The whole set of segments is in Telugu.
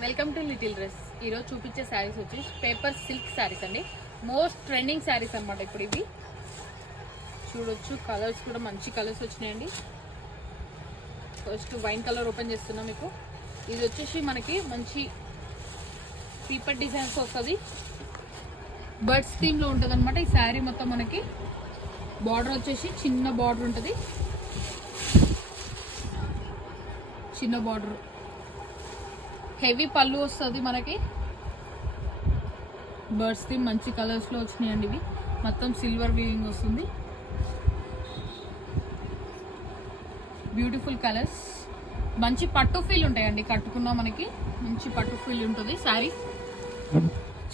Welcome to little dress. ఈరోజు చూపించే శారీస్ వచ్చి పేపర్ సిల్క్ శారీస్ అండి. మోస్ట్ ట్రెండింగ్ శారీస్ అనమాట. ఇప్పుడు ఇవి చూడొచ్చు, కలర్స్ కూడా మంచి కలర్స్ వచ్చినాయండి. ఫస్ట్ వైన్ కలర్ ఓపెన్ చేస్తున్నా మీకు. ఇది వచ్చేసి మనకి మంచి పేపర్ డిజైన్స్ వస్తుంది, బర్డ్స్ థీమ్లో ఉంటుంది అనమాట. ఈ శారీ మొత్తం మనకి బార్డర్ వచ్చేసి చిన్న బార్డర్ ఉంటుంది, చిన్న బార్డర్, హెవీ పళ్ళు వస్తుంది మనకి. బర్డ్స్ థీమ్ మంచి కలర్స్లో వచ్చినాయండి. ఇవి మొత్తం సిల్వర్ వీవింగ్ వస్తుంది, బ్యూటిఫుల్ కలర్స్. మంచి పట్టు ఫీల్ ఉంటాయండి, కట్టుకున్నా మనకి మంచి పట్టు ఫీల్ ఉంటుంది. శారీ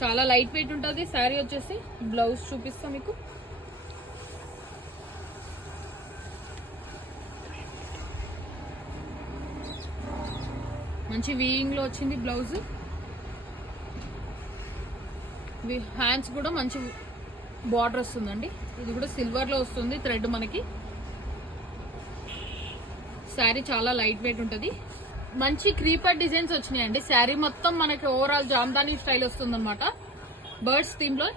చాలా లైట్ వెయిట్ ఉంటుంది. శారీ వచ్చేసి బ్లౌజ్ చూపిస్తా మీకు. మంచి వీవింగ్ లో వచ్చింది బ్లౌజ్. హ్యాండ్స్ కూడా మంచి బార్డర్ వస్తుందండి. ఇది కూడా సిల్వర్ లో వస్తుంది థ్రెడ్ మనకి. శారీ చాలా లైట్ వెయిట్ ఉంటుంది. మంచి క్రీపర్ డిజైన్స్ వచ్చినాయండి. శారీ మొత్తం మనకి ఓవరాల్ జామ్దాని స్టైల్ వస్తుంది అనమాట, బర్డ్స్ థీమ్ లో.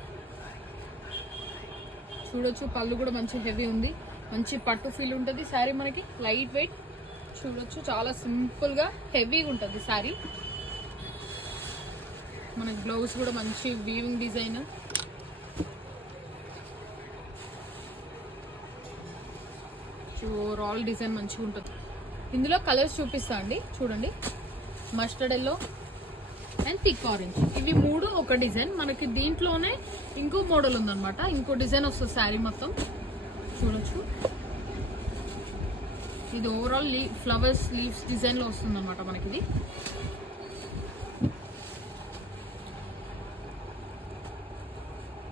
చూడొచ్చు, పళ్ళు కూడా మంచి హెవీ ఉంది, మంచి పట్టు ఫీల్ ఉంటుంది. శారీ మనకి లైట్ వెయిట్ చూడొచ్చు, చాలా సింపుల్ గా హెవీగా ఉంటుంది శారీ. మనకి బ్లౌజ్ కూడా మంచి వీవింగ్ డిజైన్. ఓవరాల్ డిజైన్ మంచిగా ఉంటుంది. ఇందులో కలర్స్ చూపిస్తా అండి. చూడండి, mustard yellow and thick orange, ఇవి మూడు ఒక డిజైన్. మనకి దీంట్లోనే ఇంకో మోడల్ ఉందన్నమాట, ఇంకో డిజైన్ వస్తుంది శారీ మొత్తం. చూడొచ్చు, ఇది ఓవరాల్ ఫ్లవర్స్ లీవ్స్ డిజైన్ లో వస్తుంది అనమాట మనకి.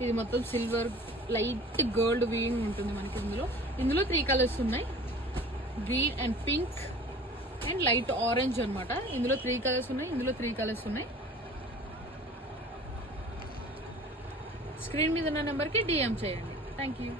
ఇది మొత్తం సిల్వర్ లైట్ గోల్డ్ వీవింగ్ ఉంటుంది మనకి. ఇందులో 3 కలర్స్ ఉన్నాయి, green and pink and light orange అనమాట. ఇందులో 3 కలర్స్ ఉన్నాయి, ఇందులో 3 కలర్స్ ఉన్నాయి. స్క్రీన్ మీద ఉన్న నెంబర్కి DM చేయండి. Thank you.